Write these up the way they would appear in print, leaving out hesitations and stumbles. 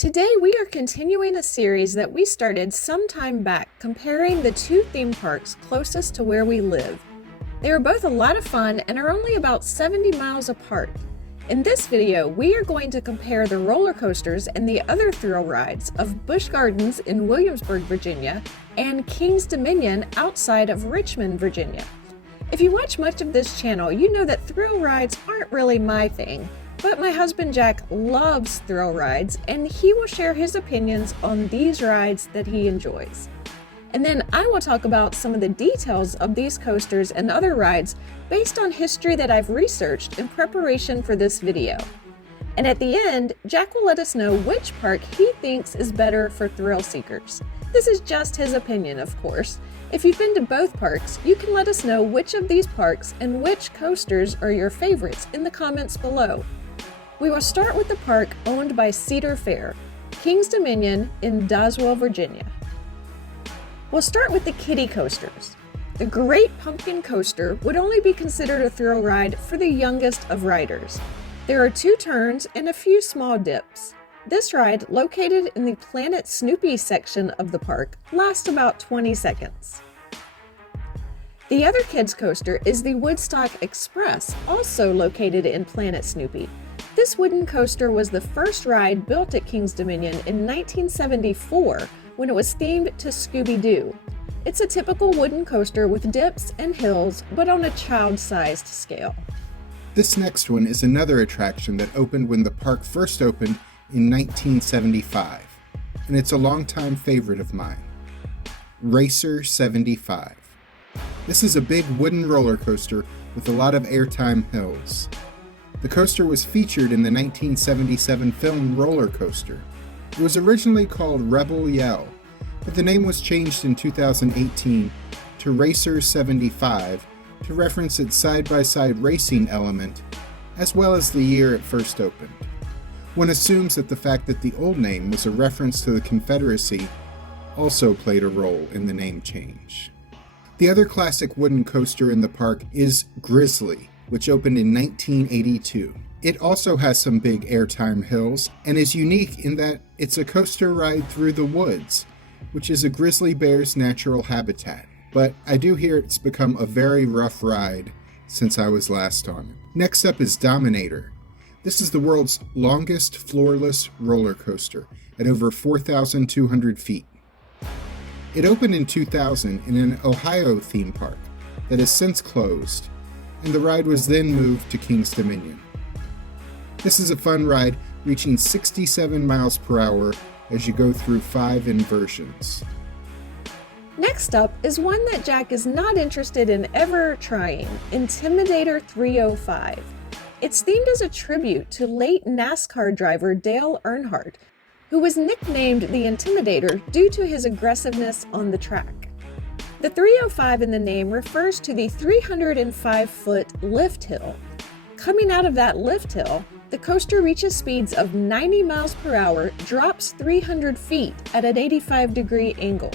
Today we are continuing a series that we started some time back comparing the two theme parks closest to where we live. They are both a lot of fun and are only about 70 miles apart. In this video, we are going to compare the roller coasters and the other thrill rides of Busch Gardens in Williamsburg, Virginia, and King's Dominion outside of Richmond, Virginia. If you watch much of this channel, you know that thrill rides aren't really my thing. But my husband Jack loves thrill rides, and he will share his opinions on these rides that he enjoys. And then I will talk about some of the details of these coasters and other rides based on history that I've researched in preparation for this video. And at the end, Jack will let us know which park he thinks is better for thrill seekers. This is just his opinion, of course. If you've been to both parks, you can let us know which of these parks and which coasters are your favorites in the comments below. We will start with the park owned by Cedar Fair, King's Dominion in Doswell, Virginia. We'll start with the kiddie coasters. The Great Pumpkin Coaster would only be considered a thrill ride for the youngest of riders. There are 2 turns and a few small dips. This ride, located in the Planet Snoopy section of the park, lasts about 20 seconds. The other kids coaster is the Woodstock Express, also located in Planet Snoopy. This wooden coaster was the first ride built at King's Dominion in 1974 when it was themed to Scooby-Doo. It's a typical wooden coaster with dips and hills, but on a child-sized scale. This next one is another attraction that opened when the park first opened in 1975, and it's a longtime favorite of mine. Racer 75. This is a big wooden roller coaster with a lot of airtime hills. The coaster was featured in the 1977 film Roller Coaster. It was originally called Rebel Yell, but the name was changed in 2018 to Racer 75 to reference its side-by-side racing element, as well as the year it first opened. One assumes that the fact that the old name was a reference to the Confederacy also played a role in the name change. The other classic wooden coaster in the park is Grizzly, which opened in 1982. It also has some big airtime hills and is unique in that it's a coaster ride through the woods, which is a grizzly bear's natural habitat. But I do hear it's become a very rough ride since I was last on it. Next up is Dominator. This is the world's longest floorless roller coaster at over 4,200 feet. It opened in 2000 in an Ohio theme park that has since closed, and the ride was then moved to King's Dominion. This is a fun ride, reaching 67 miles per hour as you go through 5 inversions. Next up is one that Jack is not interested in ever trying, Intimidator 305. It's themed as a tribute to late NASCAR driver Dale Earnhardt, who was nicknamed the Intimidator due to his aggressiveness on the track. The 305 in the name refers to the 305-foot lift hill. Coming out of that lift hill, the coaster reaches speeds of 90 miles per hour, drops 300 feet at an 85-degree angle.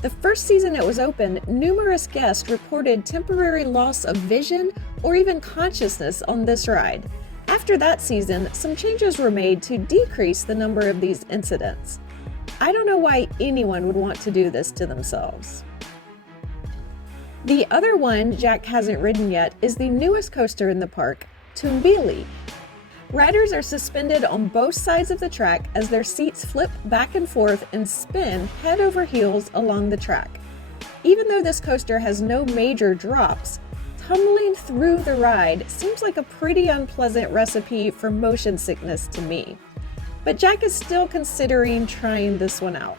The first season it was open, numerous guests reported temporary loss of vision or even consciousness on this ride. After that season, some changes were made to decrease the number of these incidents. I don't know why anyone would want to do this to themselves. The other one Jack hasn't ridden yet is the newest coaster in the park, Tumbili. Riders are suspended on both sides of the track as their seats flip back and forth and spin head over heels along the track. Even though this coaster has no major drops, tumbling through the ride seems like a pretty unpleasant recipe for motion sickness to me. But Jack is still considering trying this one out.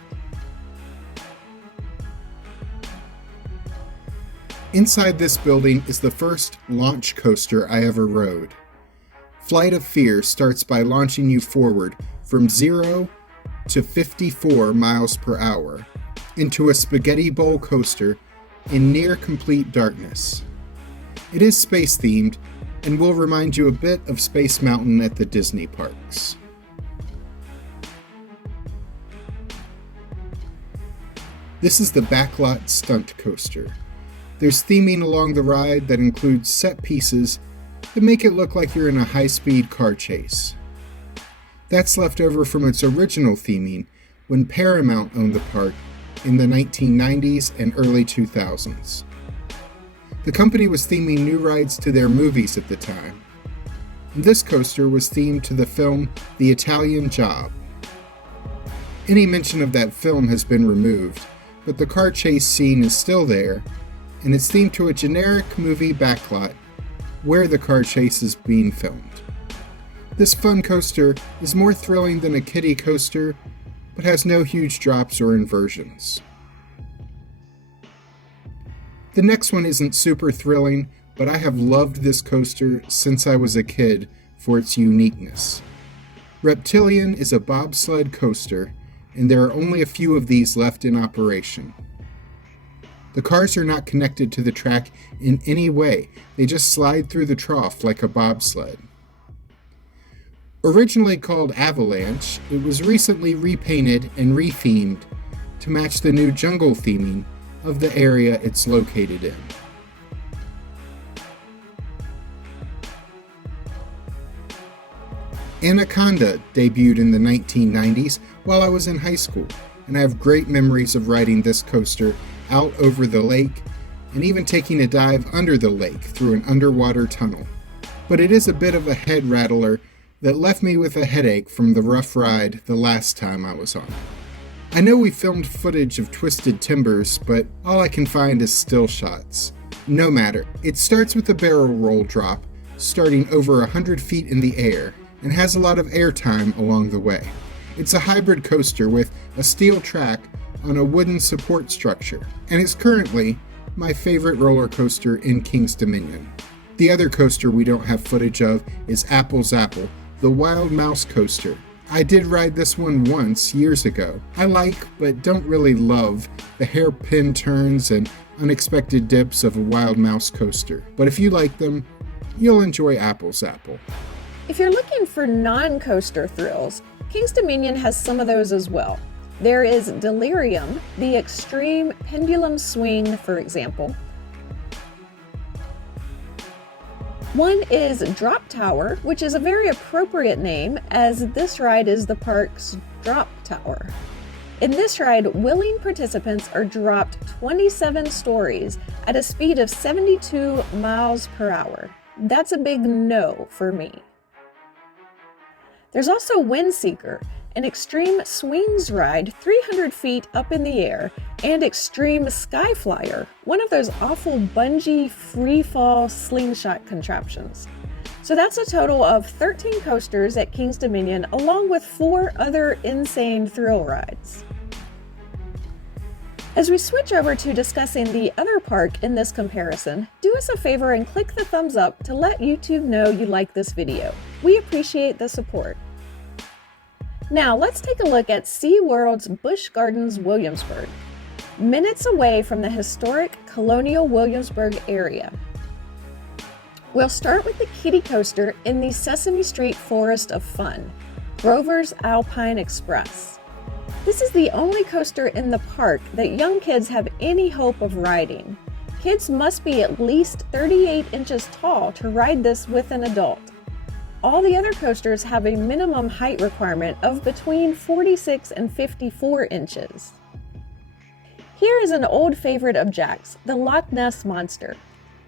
Inside this building is the first launch coaster I ever rode. Flight of Fear starts by launching you forward from 0 to 54 miles per hour into a spaghetti bowl coaster in near complete darkness. It is space themed and will remind you a bit of Space Mountain at the Disney parks. This is the Backlot Stunt Coaster. There's theming along the ride that includes set pieces that make it look like you're in a high-speed car chase. That's left over from its original theming when Paramount owned the park in the 1990s and early 2000s. The company was theming new rides to their movies at the time. This coaster was themed to the film The Italian Job. Any mention of that film has been removed, but the car chase scene is still there, and it's themed to a generic movie backlot where the car chase is being filmed. This fun coaster is more thrilling than a kiddie coaster, but has no huge drops or inversions. The next one isn't super thrilling, but I have loved this coaster since I was a kid for its uniqueness. Reptilian is a bobsled coaster, and there are only a few of these left in operation. The cars are not connected to the track in any way, they just slide through the trough like a bobsled. Originally called Avalanche, it was recently repainted and rethemed to match the new jungle theming of the area it's located in. Anaconda debuted in the 1990s while I was in high school, and I have great memories of riding this coaster out over the lake and even taking a dive under the lake through an underwater tunnel. But it is a bit of a head rattler that left me with a headache from the rough ride the last time I was on it. I know we filmed footage of Twisted Timbers, but all I can find is still shots. No matter, it starts with a barrel roll drop, starting over 100 feet in the air, and has a lot of airtime along the way. It's a hybrid coaster with a steel track on a wooden support structure, and is currently my favorite roller coaster in King's Dominion. The other coaster we don't have footage of is Apple's Apple, the Wild Mouse coaster. I did ride this one once, years ago. I like, but don't really love, the hairpin turns and unexpected dips of a Wild Mouse coaster. But if you like them, you'll enjoy Apple's Apple. If you're looking for non-coaster thrills, King's Dominion has some of those as well. There is Delirium, the extreme pendulum swing, for example. One is Drop Tower, which is a very appropriate name as this ride is the park's drop tower. In this ride, willing participants are dropped 27 stories at a speed of 72 miles per hour. That's a big no for me. There's also Windseeker, an extreme swings ride 300 feet up in the air, and Extreme Skyflyer, one of those awful bungee free fall slingshot contraptions. So that's a total of 13 coasters at King's Dominion, along with 4 other insane thrill rides. As we switch over to discussing the other park in this comparison, do us a favor and click the thumbs up to let YouTube know you like this video. We appreciate the support. Now let's take a look at SeaWorld's Busch Gardens Williamsburg, minutes away from the historic Colonial Williamsburg area. We'll start with the kiddie coaster in the Sesame Street Forest of Fun, Grover's Alpine Express. This is the only coaster in the park that young kids have any hope of riding. Kids must be at least 38 inches tall to ride this with an adult. All the other coasters have a minimum height requirement of between 46 and 54 inches. Here is an old favorite of Jack's, the Loch Ness Monster.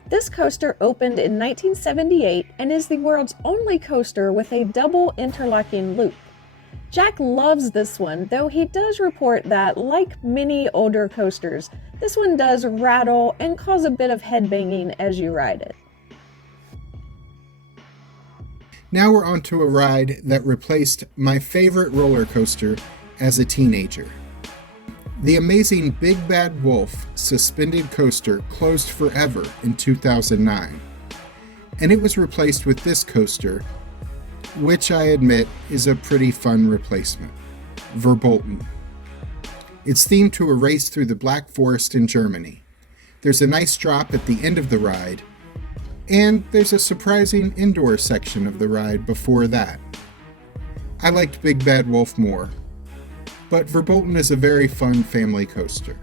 This coaster opened in 1978 and is the world's only coaster with a double interlocking loop. Jack loves this one, though he does report that, like many older coasters, this one does rattle and cause a bit of headbanging as you ride it. Now we're on to a ride that replaced my favorite roller coaster as a teenager. The amazing Big Bad Wolf suspended coaster closed forever in 2009, and it was replaced with this coaster, which I admit is a pretty fun replacement, Verbolten. It's themed to a race through the Black Forest in Germany. There's a nice drop at the end of the ride, and there's a surprising indoor section of the ride before that. I liked Big Bad Wolf more, but Verbolten is a very fun family coaster.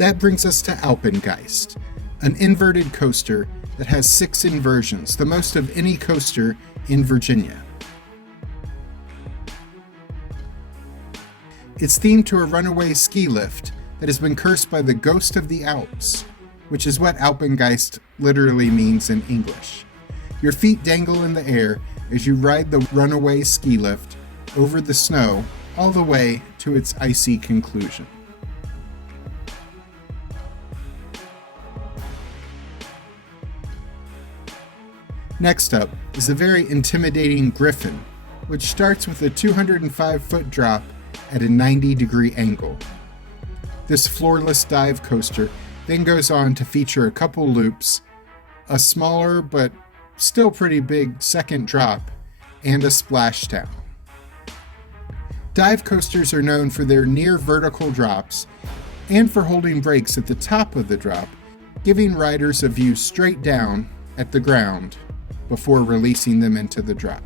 That brings us to Alpengeist, an inverted coaster that has 6 inversions, the most of any coaster in Virginia. It's themed to a runaway ski lift that has been cursed by the ghost of the Alps, which is what Alpengeist literally means in English. Your feet dangle in the air as you ride the runaway ski lift over the snow all the way to its icy conclusion. Next up is the very intimidating Griffin, which starts with a 205-foot drop at a 90-degree angle. This floorless dive coaster then goes on to feature a couple loops, a smaller but still pretty big second drop, and a splashdown. Dive coasters are known for their near vertical drops and for holding brakes at the top of the drop, giving riders a view straight down at the ground before releasing them into the drop.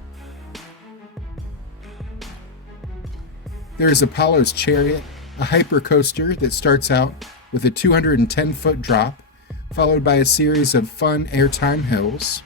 There is Apollo's Chariot, a hypercoaster that starts out with a 210-foot drop, followed by a series of fun airtime hills.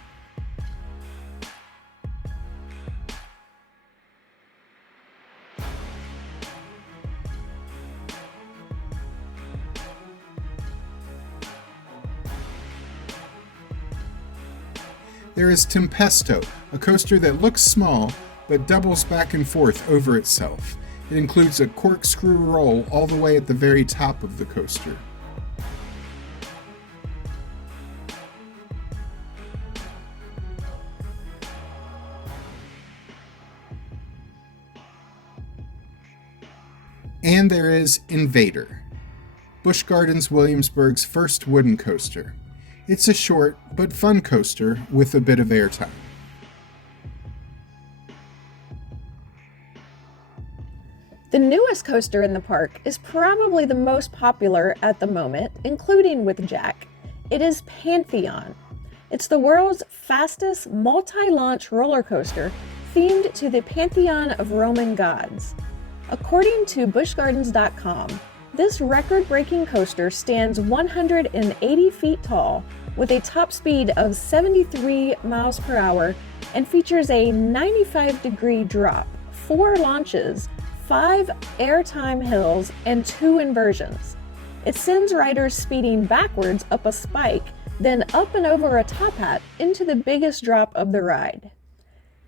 There is Tempesto, a coaster that looks small but doubles back and forth over itself. It includes a corkscrew roll all the way at the very top of the coaster. And there is Invader, Busch Gardens Williamsburg's first wooden coaster. It's a short but fun coaster with a bit of airtime. The newest coaster in the park is probably the most popular at the moment, including with Jack. It is Pantheon. It's the world's fastest multi-launch roller coaster themed to the pantheon of Roman gods. According to buschgardens.com, this record-breaking coaster stands 180 feet tall with a top speed of 73 miles per hour and features a 95-degree drop, 4 launches, 5 airtime hills, and 2 inversions. It sends riders speeding backwards up a spike, then up and over a top hat into the biggest drop of the ride.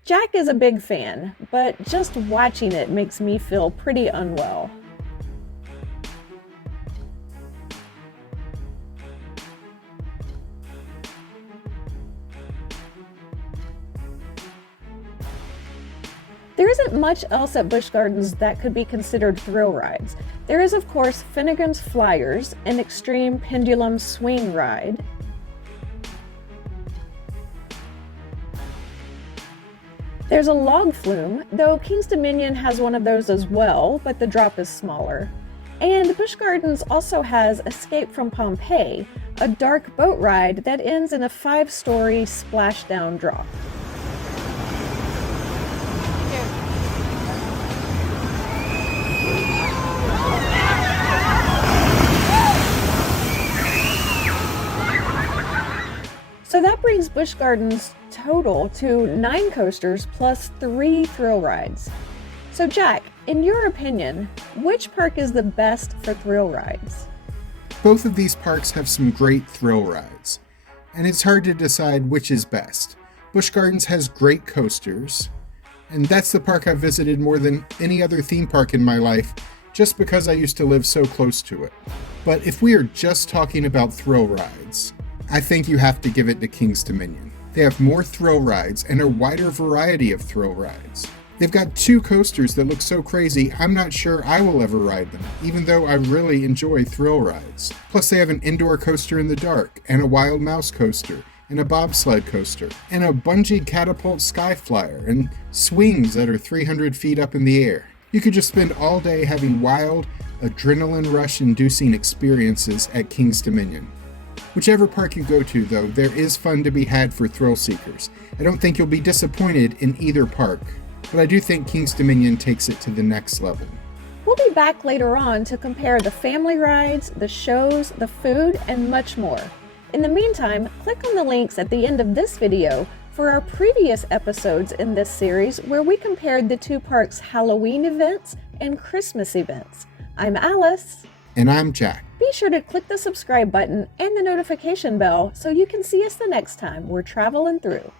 Jack is a big fan, but just watching it makes me feel pretty unwell. There isn't much else at Busch Gardens that could be considered thrill rides. There is, of course, Finnegan's Flyers, an extreme pendulum swing ride. There's a log flume, though King's Dominion has one of those as well, but the drop is smaller. And Busch Gardens also has Escape from Pompeii, a dark boat ride that ends in a 5-story splashdown drop. So that brings Busch Gardens' total to 9 coasters plus 3 thrill rides. So Jack, in your opinion, which park is the best for thrill rides? Both of these parks have some great thrill rides, and it's hard to decide which is best. Busch Gardens has great coasters, and that's the park I've visited more than any other theme park in my life, just because I used to live so close to it. But if we are just talking about thrill rides, I think you have to give it to King's Dominion. They have more thrill rides and a wider variety of thrill rides. They've got 2 coasters that look so crazy, I'm not sure I will ever ride them, even though I really enjoy thrill rides. Plus they have an indoor coaster in the dark, and a wild mouse coaster, and a bobsled coaster, and a bungee catapult sky flyer, and swings that are 300 feet up in the air. You could just spend all day having wild, adrenaline rush-inducing experiences at King's Dominion. Whichever park you go to, though, there is fun to be had for thrill seekers. I don't think you'll be disappointed in either park, but I do think King's Dominion takes it to the next level. We'll be back later on to compare the family rides, the shows, the food, and much more. In the meantime, click on the links at the end of this video for our previous episodes in this series where we compared the two parks' Halloween events and Christmas events. I'm Alice. And I'm Jack. Be sure to click the subscribe button and the notification bell so you can see us the next time we're traveling through.